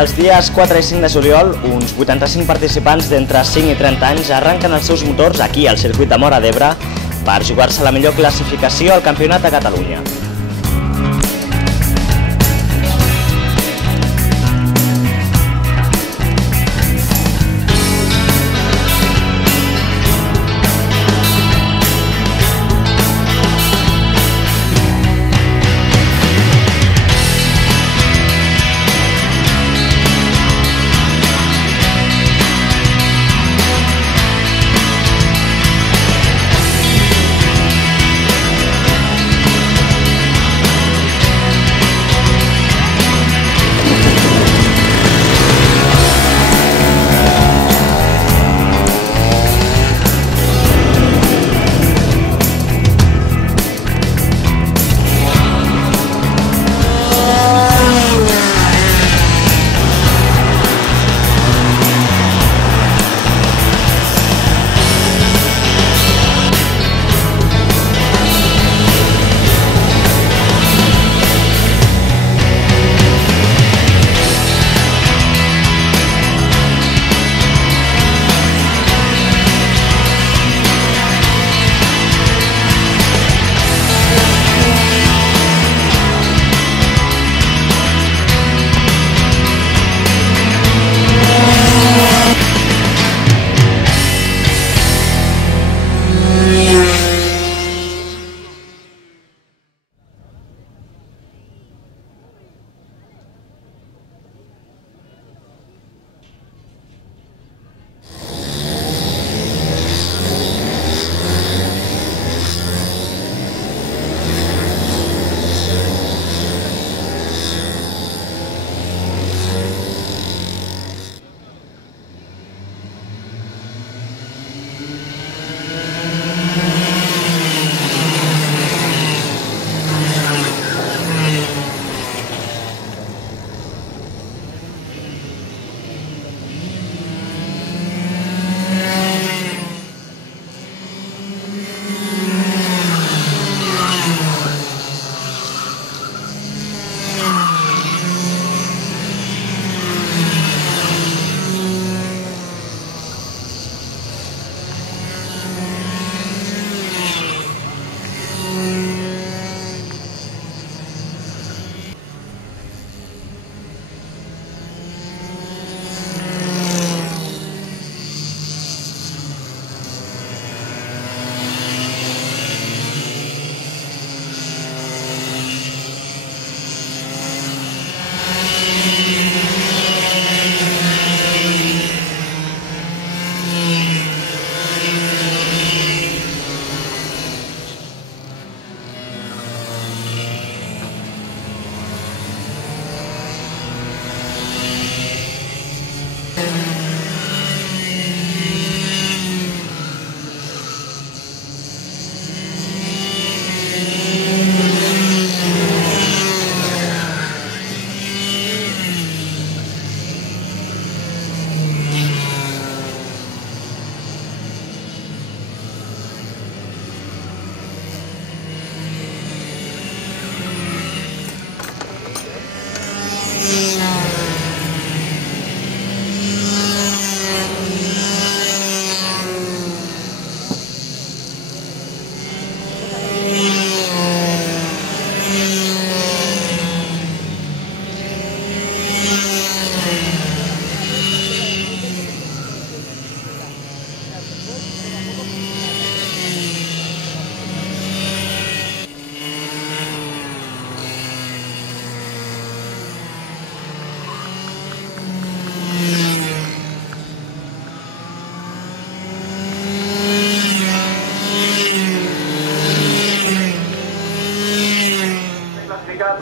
Els dies 4 i 5 de juliol, uns 85 participants d'entre 5 i 30 anys arrenquen els seus motors aquí al circuit de Móra d'Ebre per jugar-se la millor classificació al Campionat de Catalunya.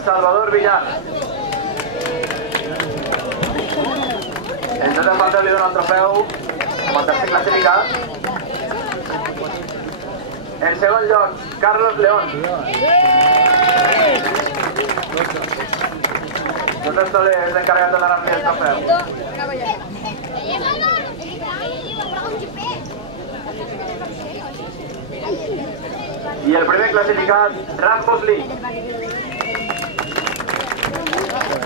Salvador Villar. El Josep Mateu li dona el trofeu com a tercer classificat. En segon lloc, Carlos León. Josep Soler és l'encarregat de donar-li el trofeu. I el primer classificat, Ramos Lee.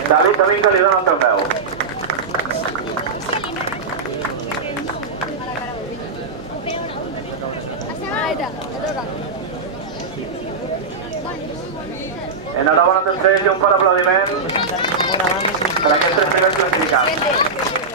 David Domingo li dona el trofeu. Enhorabona a tots ells i un fort aplaudiment per aquests 3 primers classificats.